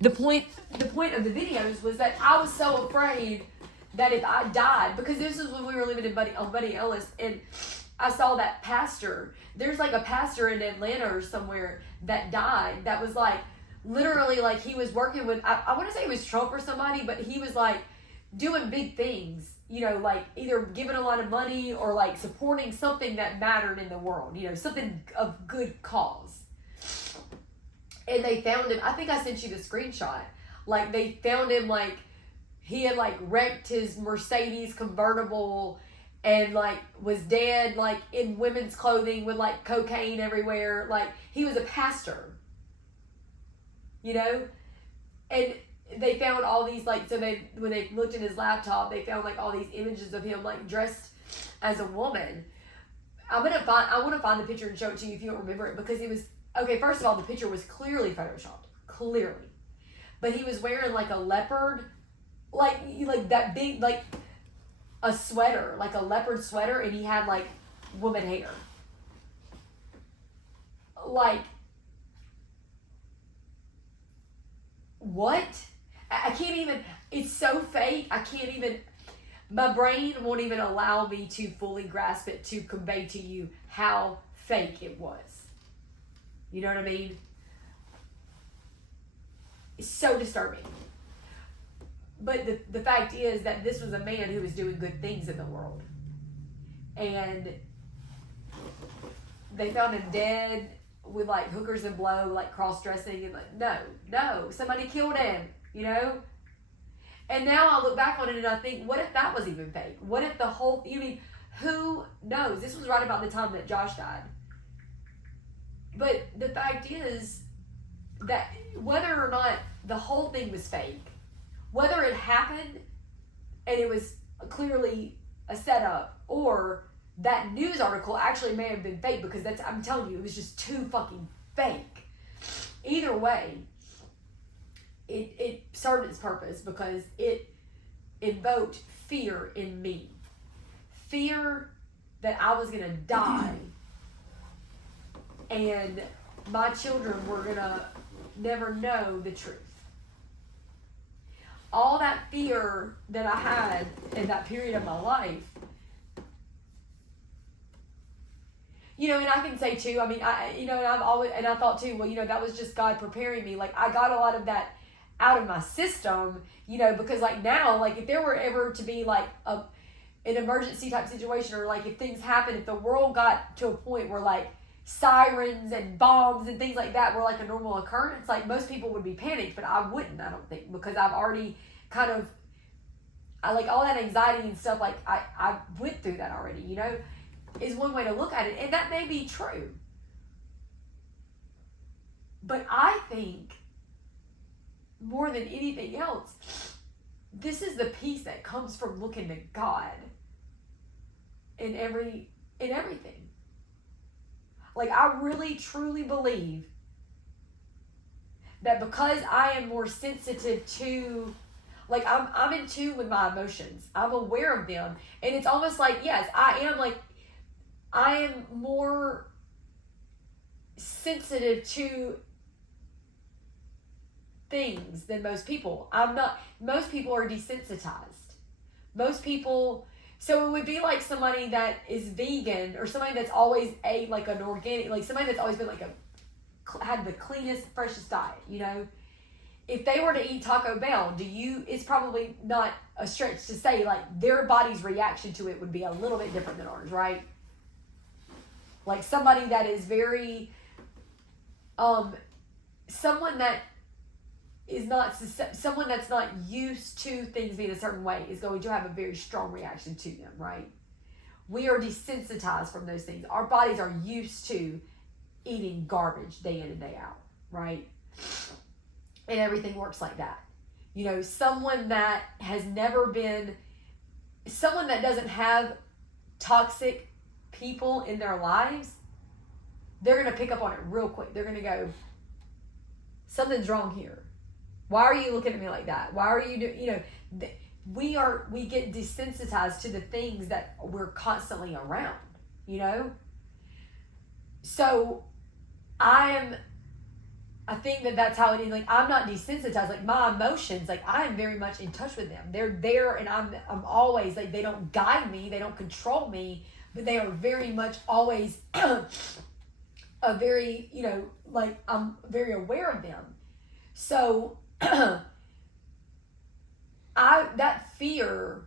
the point of the videos was that I was so afraid that if I died, because this is when we were living on Buddy Ellis, and I saw that pastor. There's like a pastor in Atlanta or somewhere that died. That was like literally like he was working with. I want to say it was Trump or somebody, but he was like doing big things. You know, like either giving a lot of money or like supporting something that mattered in the world. You know, something of good cause. And they found him. I think I sent you the screenshot. Like they found him like he had like wrecked his Mercedes convertible and like was dead like in women's clothing with like cocaine everywhere. Like he was a pastor, you know? And they found all these like, so they, when they looked in his laptop, they found like all these images of him like dressed as a woman. I want to find the picture and show it to you if you don't remember it, because it was, okay, first of all, the picture was clearly photoshopped, clearly. But he was wearing like a leopard, like that big, like a sweater, like a leopard sweater, and he had like woman hair. Like, what? I can't even, it's so fake, I can't even, my brain won't even allow me to fully grasp it to convey to you how fake it was. You know what I mean? It's so disturbing. But the fact is that this was a man who was doing good things in the world. And they found him dead with like hookers and blow, like cross-dressing, and like, no, somebody killed him, you know? And now I look back on it and I think, what if that was even fake? What if the whole, you mean, who knows? This was right about the time that Josh died. But the fact is that whether or not the whole thing was fake, whether it happened and it was clearly a setup, or that news article actually may have been fake, because that's, I'm telling you, it was just too fucking fake. Either way, it served its purpose, because it invoked fear in me. Fear that I was going to die and my children were going to never know the truth. All that fear that I had in that period of my life, you know, and I can say too, I mean, and I thought too, well, you know, that was just God preparing me. Like, I got a lot of that out of my system, you know, because like now, like if there were ever to be like an emergency type situation, or like if things happen, if the world got to a point where like sirens and bombs and things like that were like a normal occurrence, like most people would be panicked, but I wouldn't, I don't think, because I've already kind of, I like all that anxiety and stuff, like I went through that already, you know, is one way to look at it. And that may be true. But I think more than anything else, this is the peace that comes from looking to God in everything. Like, I really truly believe that because I am more sensitive to, like, I'm in tune with my emotions. I'm aware of them. And it's almost like, yes, I am more sensitive to things than most people. Most people are desensitized. Most people, so it would be like somebody that is vegan, or somebody that's always ate like an organic, like somebody that's always been like had the cleanest, freshest diet, you know? If they were to eat Taco Bell, it's probably not a stretch to say like their body's reaction to it would be a little bit different than ours, right? Like somebody that is very, someone that's not used to things being a certain way is going to have a very strong reaction to them, right? We are desensitized from those things. Our bodies are used to eating garbage day in and day out, right? And everything works like that. You know, someone that doesn't have toxic people in their lives, they're going to pick up on it real quick. They're going to go, something's wrong here. Why are you looking at me like that? Why are you doing, you know, we get desensitized to the things that we're constantly around, you know? So I I think that that's how it is. Like, I'm not desensitized. Like, my emotions, like, I am very much in touch with them. They're there, and I'm always, like, they don't guide me. They don't control me. But they are very much always a very, like, I'm very aware of them. So, that fear,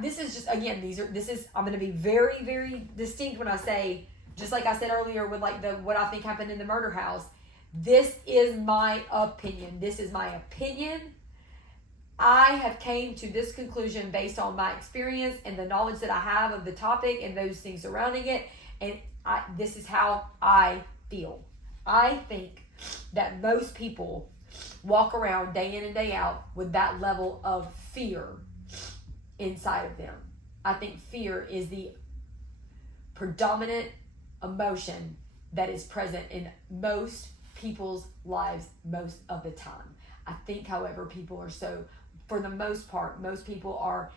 this is just, again, I'm going to be very, very distinct when I say, just like I said earlier with like what I think happened in the murder house, this is my opinion. This is my opinion. I have came to this conclusion based on my experience and the knowledge that I have of the topic and those things surrounding it. And this is how I feel. I think that most people walk around day in and day out with that level of fear inside of them. I think fear is the predominant emotion that is present in most people's lives most of the time. I think, however, people are for the most part, most people are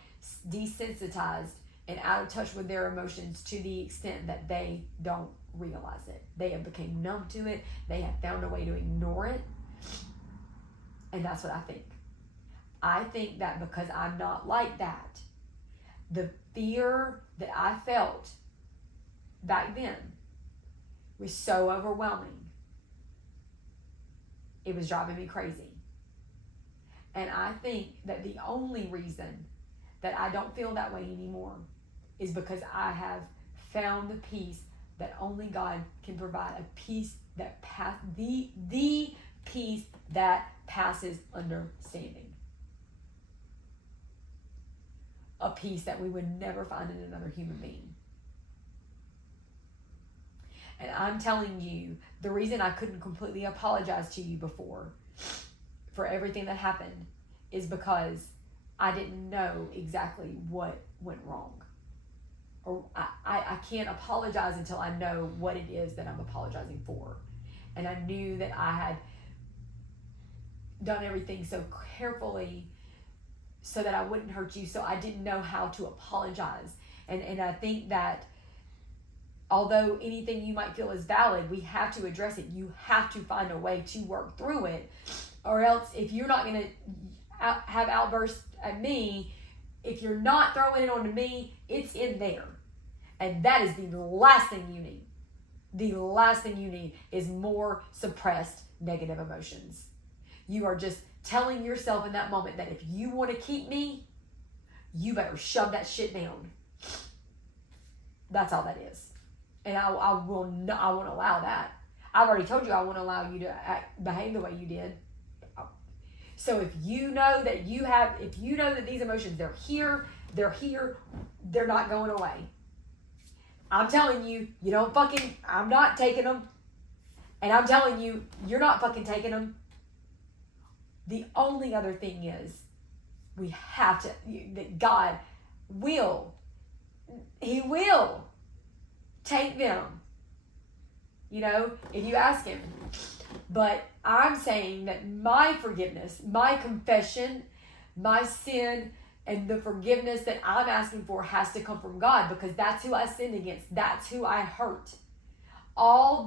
desensitized and out of touch with their emotions to the extent that they don't realize it. They have become numb to it. They have found a way to ignore it. And that's what I think. I think that because I'm not like that, the fear that I felt back then was so overwhelming. It was driving me crazy. And I think that the only reason that I don't feel that way anymore is because I have found the peace that only God can provide, a peace that the peace that passes understanding. A peace that we would never find in another human being. And I'm telling you, the reason I couldn't completely apologize to you before for everything that happened is because I didn't know exactly what went wrong. Or I can't apologize until I know what it is that I'm apologizing for. And I knew that I had done everything so carefully so that I wouldn't hurt you, so I didn't know how to apologize. And I think that although anything you might feel is valid, we have to address it. You have to find a way to work through it. Or else, if you're not going to have outbursts at me, if you're not throwing it onto me, it's in there. And that is the last thing you need. The last thing you need is more suppressed negative emotions. You are just telling yourself in that moment that if you want to keep me, you better shove that shit down. That's all that is. And I won't allow that. I've already told you I won't allow you to behave the way you did. So if you know that these emotions, they're here, they're not going away. I'm telling you, I'm not taking them. And I'm telling you, you're not fucking taking them. The only other thing is, we have to, that God He will take them, if you ask Him. But I'm saying that my forgiveness, my confession, my sin, and the forgiveness that I'm asking for has to come from God, because that's who I sinned against. That's who I hurt. All of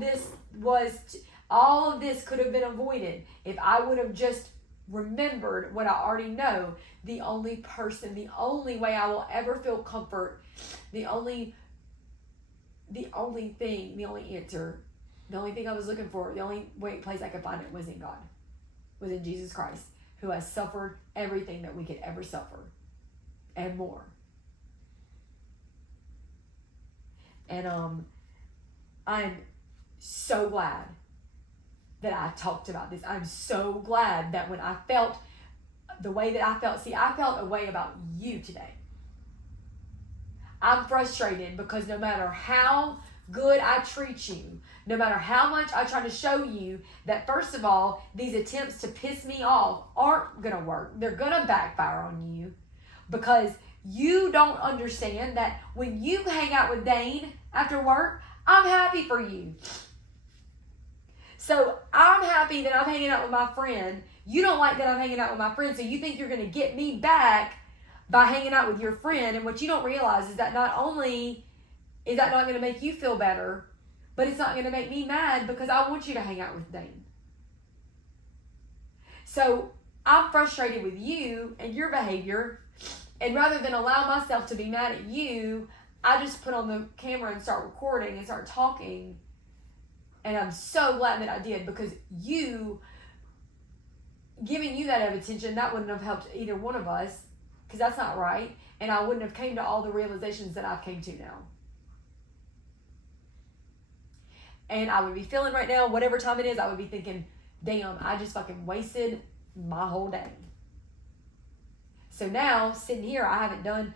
this could have been avoided if I would have just remembered what I already know. The only way I will ever feel comfort, the only answer, the only thing I was looking for, the only place I could find it was in God, was in Jesus Christ, who has suffered everything that we could ever suffer and more. And I'm so glad that I talked about this. I'm so glad that when I felt the way that I felt, I felt a way about you today. I'm frustrated because no matter how good I treat you, no matter how much I try to show you that, first of all, these attempts to piss me off aren't going to work. They're going to backfire on you, because you don't understand that when you hang out with Dane after work, I'm happy for you. So I'm happy that I'm hanging out with my friend. You don't like that I'm hanging out with my friend, so you think you're going to get me back by hanging out with your friend. And what you don't realize is that not only is that not going to make you feel better, But it's not going to make me mad because I want you to hang out with Dane. So I'm frustrated with you and your behavior. And rather than allow myself to be mad at you, I just put on the camera and start recording and start talking. And I'm so glad that I did, because you, giving you that attention, that wouldn't have helped either one of us, because that's not right. And I wouldn't have came to all the realizations that I've came to now. And I would be feeling right now, whatever time it is, I would be thinking, damn, I just fucking wasted my whole day. So now, sitting here, I haven't done,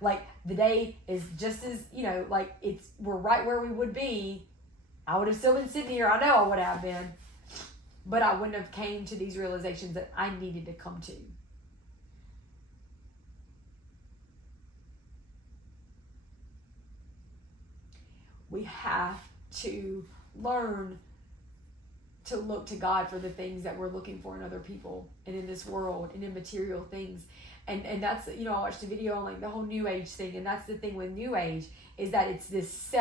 like, the day is just as, like, we're right where we would be. I would have still been sitting here. I know I would have been. But I wouldn't have came to these realizations that I needed to come to. We have to learn to look to God for the things that we're looking for in other people and in this world and in material things. And that's, I watched a video on like the whole New Age thing, and that's the thing with New Age, is that it's this